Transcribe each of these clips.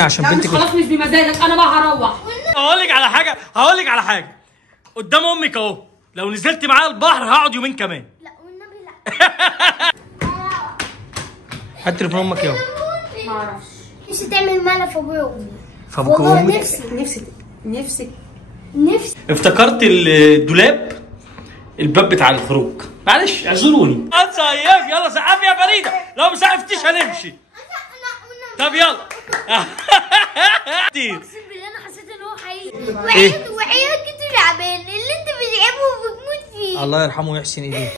عشان بنتك خلاص مش بمزاجك، انا بقى هروح. هقول لك على حاجه قدام امك اهو، لو نزلت معايا البحر هقعد يومين كمان. لا والنبي لا. هات تليفون امك يابا. ما اعرفش. نفسي تعمل ملف ابويا وامي. فابوك وامك نفسي افتكرت الدولاب، الباب بتاع الخروج. معلش اعذروني. صيف يلا سقف يا فريده، لو ما سقفتيش هنمشي. طب يلا. اقسم بالله انا حسيت ان هو حقيقي. وحياة كده تعبان اللي انت بتعبه وبتموت فيه. الله يرحمه ويحسن اليه.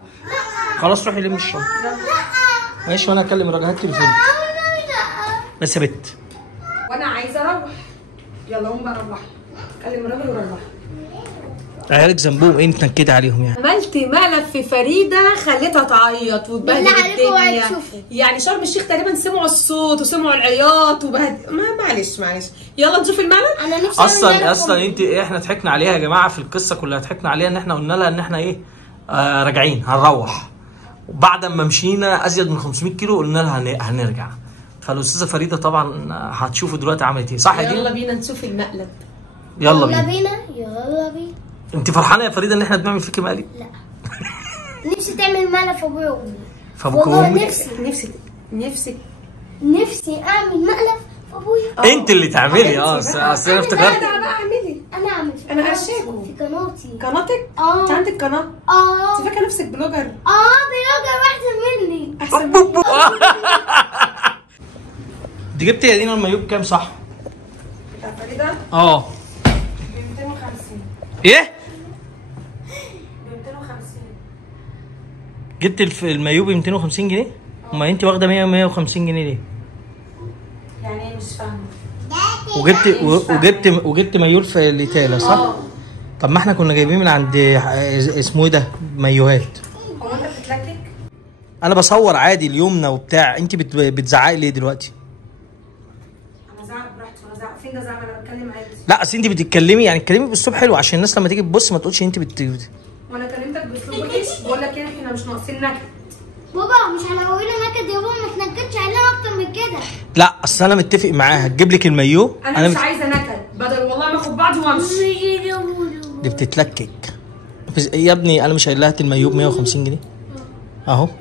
خلاص روحي لمي الشنطه. ماشي وانا اكلم الراجل. هات تليفون بس يا بت. وانا عايزه اروح. يلا قوم بقى روحي. كلم الراجل وروحي. عيالك ذنبهم ايه متنكده عليهم يعني؟ عملت ملف في فريده خليتها تعيط وتبهدل الدنيا. يعني شرم الشيخ تقريبا سمعوا الصوت وسمعوا العياط معلش يلا نشوف الملف. انا نفسي اصلا انت احنا ضحكنا عليها يا جماعه في القصه كلها، ضحكنا عليها ان احنا قلنا لها ان احنا ايه راجعين هنروح، وبعد ما مشينا ازيد من 500 كيلو قلنا لها هنرجع. فالاستاذه فريده طبعا هتشوفوا دلوقتي عملت ايه، صح يا دي؟ يلا بينا نشوف المقلب. يلا بينا. يلا بينا. انت فرحانه يا فريده ان احنا بنعمل فيكي مقلب؟ لا. نفسي تعمل ملف ابويا وامي. فابوك وامك نفسي اعمل مقلب ابويا. انت اللي تعملي. اصل انا افتكرت بقى اعملي. انا اعمل انا ارشاكم في قناتي. قناتك؟ انت عندك قناه؟ انت فاكره نفسك بلوجر؟ بلوجر احسن مني. احسن مني. انت جبت يا دينا المايوب كام صح؟ بتاع فريده؟ ب 250. ايه؟ ب 250. جبت المايوب ب 250 جنيه؟ امال انت واخده 150 جنيه ليه؟ يعني ايه مش فاهمه. وجبت مايول في الايتالا صح؟ طب ما احنا كنا جايبين من عند اسمه ايه ده مايوهات. هو انت بتتلكك؟ انا بصور عادي اليومنى وبتاع، انت بتزعقي ليه دلوقتي؟ انا زعق براحتي. انا زعق فين ده زعق؟ انا بتكلم عادي. لا اصل انت بتتكلمي يعني اتكلمي باسلوب حلو عشان الناس لما تيجي تبص ما تقولش انت وانا كلمتك باسلوب وحش. بقول لك ايه، احنا مش ناقصين نكد. بابا مش هنقول نكد يا بابا، ما تنكدش علينا اكتر من كده. لا اصل انا متفق معاها هتجيب لك المايو. انا مش عايزه نكد، بدل والله ما اخد بعضي وامشي. دي بتتلكك يا ابني. انا مش قايل لها هات المايو ب 150 جنيه اهو. انت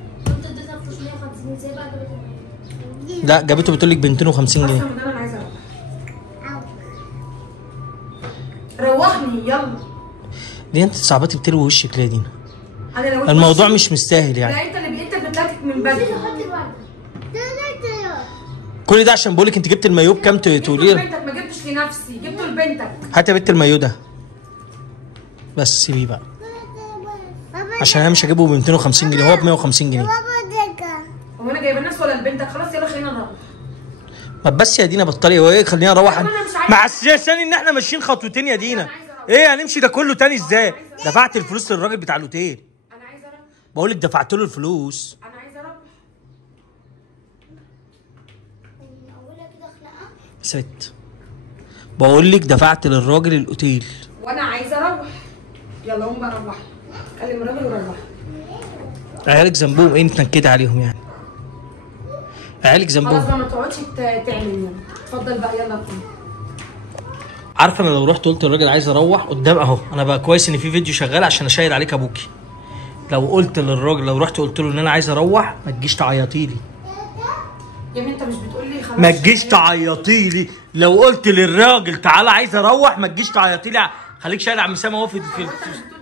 اديتها فلوس 150 زي بقى جابتها. لا جابته بتقول لك ب 250 جنيه. اصلا من انا عايزه روحني يلا. دي انت صعباتي بتلوي وشك ليه يا دينا؟ انا لو الموضوع مش مستاهل يعني. لا انت بتتلكك من بدري. كل ده عشان بقول لك انت جبت المايو بكام تقولي لي؟ بنتك ما جبتش لنفسي، جبته لبنتك. هات يا بنت المايو ده بس سيبيه بقى عشان انا مش هجيبه ب 250 جنيه، هو ب 150 جنيه. هو انا جايبه الناس ولا لبنتك؟ خلاص يلا خلينا نروح. ما بس يا دينا بطلي هو ايه، خلينا نروح مع اساس ان احنا ماشيين خطوتين يا دينا. ايه هنمشي ده كله تاني ازاي؟ دفعت الفلوس للراجل بتاع الاوتيل. انا عايزه اروح. بقول لك دفعت له الفلوس. انا عايزه اروح. اولها كده خناقه. ست بقول لك دفعت للراجل الاوتيل. وانا عايزه اروح. يلا قوم بقى روحي. كلم الراجل وروحي. عيالك ذنبهم ايه متنكده عليهم يعني؟ عيالك خلاص ذنبهم. بقى ما تقعدش تعمل يلا. اتفضل بقى يلا قوم. عارفه انا لو رحت قلت للراجل عايز اروح قدام اهو، انا بقى كويس ان في فيديو شغال عشان اشيد عليك ابوكي. لو قلت للراجل، لو رحت قلت له ان انا عايز اروح ما تجيش تعيطي لي. يا ابني انت مش بتقول لي خلاص؟ ما تجيش تعيطي لي. لو قلت للراجل تعالى عايز اروح ما تجيش تعيطي لي. خليك شايل عم سامه اهو في انت مش بتقول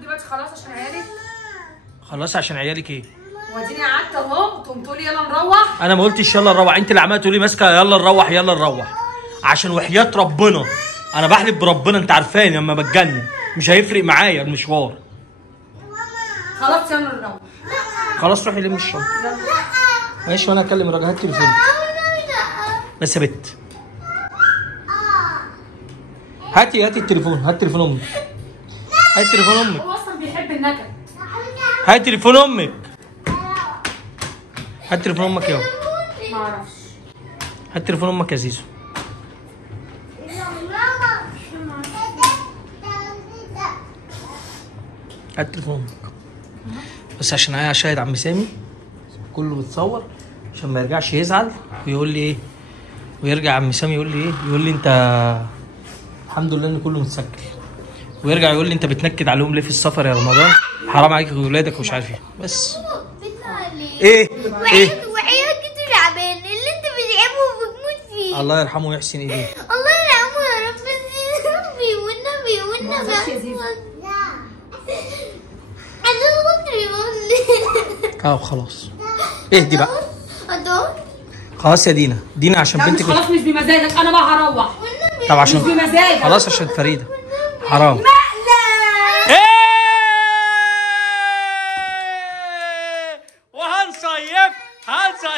دلوقتي خلاص عشان عيالك؟ خلاص عشان عيالك ايه؟ واديني قعدت اهو تقوم تقولي يلا نروح. انا ما قلتش يلا نروح، انت اللي عماله تقولي ماسكه يلا نروح يلا نروح. عشان وحياه ربنا انا بحلف بربنا انت عارفاني لما بتجنن مش هيفرق معايا المشوار. خلاص يلا نروح. خلاص روحي لمي الشنطه. ماشي وانا اكلم الراجل. هات تليفون بس يا بت. هاتي التليفون. هات تليفون امك. هات تليفون امك. هو اصلا بيحب النكد. هات تليفون امك. هات تليفون امك يابا. ما اعرفش. هات تليفون امك يا زيزو. هات تليفون امك بس عشان انا شاهد عم سامي كله بيتصور عشان ما يرجعش يزعل ويقول لي ايه، ويرجع عم سامي يقول لي ايه؟ يقول لي انت الحمد لله ان كله متسجل. ويرجع يقول لي انت بتنكد عليهم ليه في السفر يا رمضان؟ حرام عليك ولادك ومش عارف ايه. بس ايه؟ وعيال كتير تعبان اللي انت بتعبه وبتموت فيه. الله يرحمه ويحسن ايديه. الله يرحمه يا رب. ربي والنبي عشان خاطري والله. خلاص اهدي بقى. ادور خلاص يا دينا عشان بنتك. خلاص مش بمزاجك، انا بقى هروح. طب عشان مش بمزاجك. خلاص عشان فريده حرام. هنصيف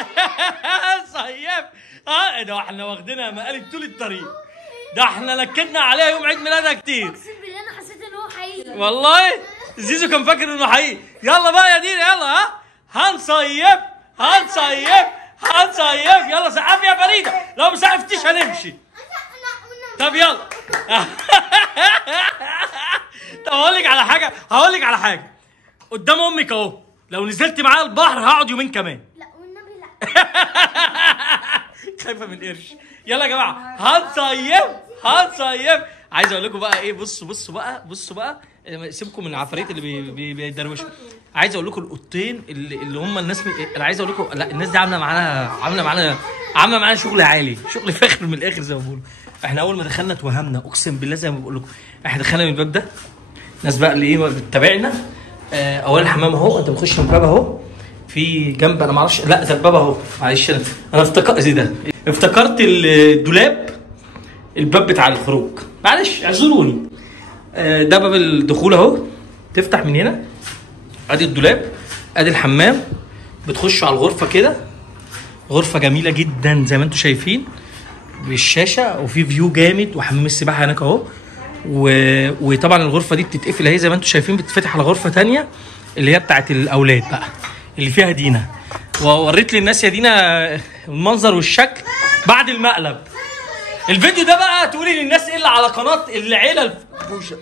ده احنا واخدينها مقالب طول الطريق. ده احنا نكدنا عليها يوم عيد ميلادها كتير. اقسم بالله انا حسيت ان هو حقيقي والله زيزو كان فاكر انه حقيقي. يلا بقى يا دينا يلا. هنصيف يلا سقف يا فريده. لو ما سقفتيش هنمشي. طب يلا. طب هقول لك على حاجه قدام امك اهو. لو نزلت معايا البحر هقعد يومين كمان. لا والنبي لا. خايفه من القرش. يلا يا جماعه هنصيف. عايز اقول لكم بقى ايه. بصوا بقى سيبكم من العفاريت اللي بيدروشوا. عايز اقول لكم القطين اللي هم الناس انا عايز اقول لكم لا الناس دي عامله معانا شغل عالي، شغل فاخر من الاخر زي ما بيقولوا. احنا اول ما دخلنا اتوهمنا اقسم بالله زي ما بقول لكم. احنا دخلنا من الباب ده. الناس بقى اللي ايه بتتابعنا اولا الحمام اهو. انت بتخش من الباب اهو في جنب انا ما اعرفش. لا ده الباب اهو. معلش انا افتكرت الدولاب الباب بتاع الخروج. معلش اعذروني. ده باب الدخول اهو. تفتح من هنا ادي الدولاب ادي الحمام. بتخشوا على الغرفه كده. غرفه جميله جدا زي ما انتم شايفين بالشاشه وفي فيو جامد وحمام السباحه هناك اهو. وطبعا الغرفه دي بتتقفل اهي زي ما انتم شايفين. بتتفتح على غرفه ثانيه اللي هي بتاعت الاولاد بقى اللي فيها دينا. ووريت للناس يا دينا المنظر والشكل بعد المقلب. الفيديو ده بقى تقولي للناس ايه اللي على قناه العيله الفوشه.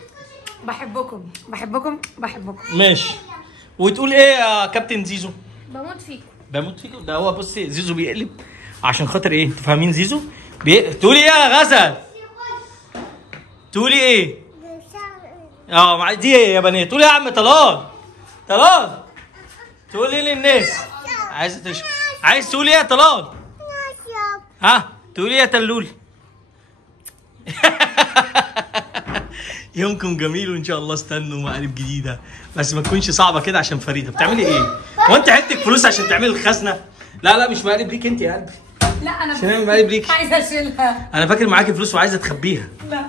بحبكم ماشي. وتقول ايه يا كابتن زيزو؟ بموت فيكم. ده هو بصي زيزو بيقلب عشان خاطر ايه؟ تفهمين زيزو؟ تقولي ايه يا غزل؟ تقولي ايه؟ دي ايه يا بنات؟ تقولي يا عم طلال تقولي ايه للناس؟ عايزه تشرب. عايز تقولي ايه يا طلال؟ تقولي ايه يا تلول؟ يومكم جميل وان شاء الله استنوا مقالب جديده بس ما تكونش صعبه كده عشان فريده. بتعملي ايه؟ هو انت عدتك فلوس عشان تعملي الخزنه؟ لا مش مقالب ليك انت يا قلبي. لا انا عشان مقالب ليك. عايزه اشيلها. انا فاكر معاكي فلوس وعايزه تخبيها. لا